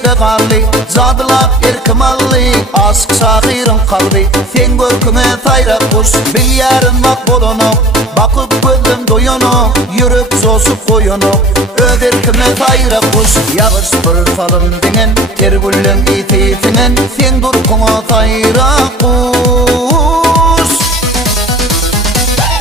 ipte qalli zadılap erkimalli aşk şahirin kalbi sen görküme tayrap kuş bilyarın mak bolonu bakıp gözüm doyunu yürüp zosup koyunu öderkime tayrap kuş yağış bir falım denen tergüllen ititinen sen durkuma tayrap kuş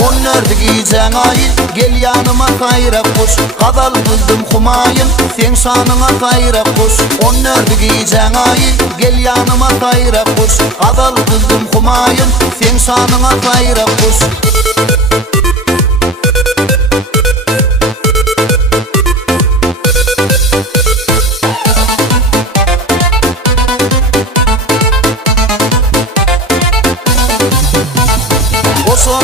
on nerede giyeceğin ayı gel yanıma tayrap kuş kadal kızdım kumayın sen şanına tayrap kuş on nerede giyeceğin ayı gel yanıma tayrap kuş kadal kızdım kumayın sen şanına tayrap kuş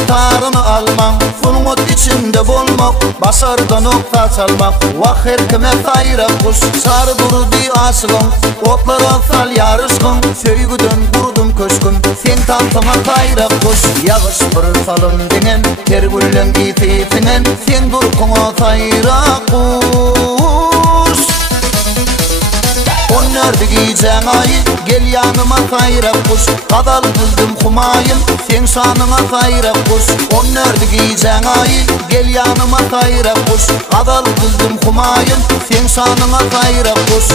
Tarını almak, fulmut içinde bulmak Basarda nokta çalmak, vah herkime tayrap kuş Sarı durdu asılım, otlara sal yarışkın Söygüden kurdum köşkün, sen tantıma tayrap kuş Yağış bir falım denen, tergüllen ititinen Sen durkuma tayrap kuş on nerede giyeceğin ayı gel yanıma tayrap kuş kadal kızdım kumayın sen şanına tayrap kuş on nerede giyeceğin ayı gel yanıma tayrap kuş kadal kızdım kumayın sen şanına tayrap kuş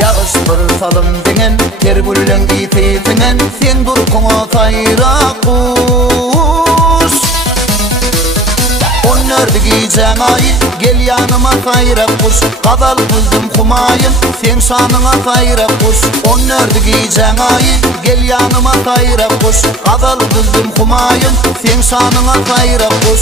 Yağış bir falım denen tergüllen ititinen sen durkuma tayrap kuş on nerede giyeceğin ayı gel yanıma tayrap kuş kadal kızdım kumayın sen şanına tayrap kuş on nerede giyeceğin ayı gel yanıma tayrap kuş kadal kızdım kumayın sen şanına tayrap kuş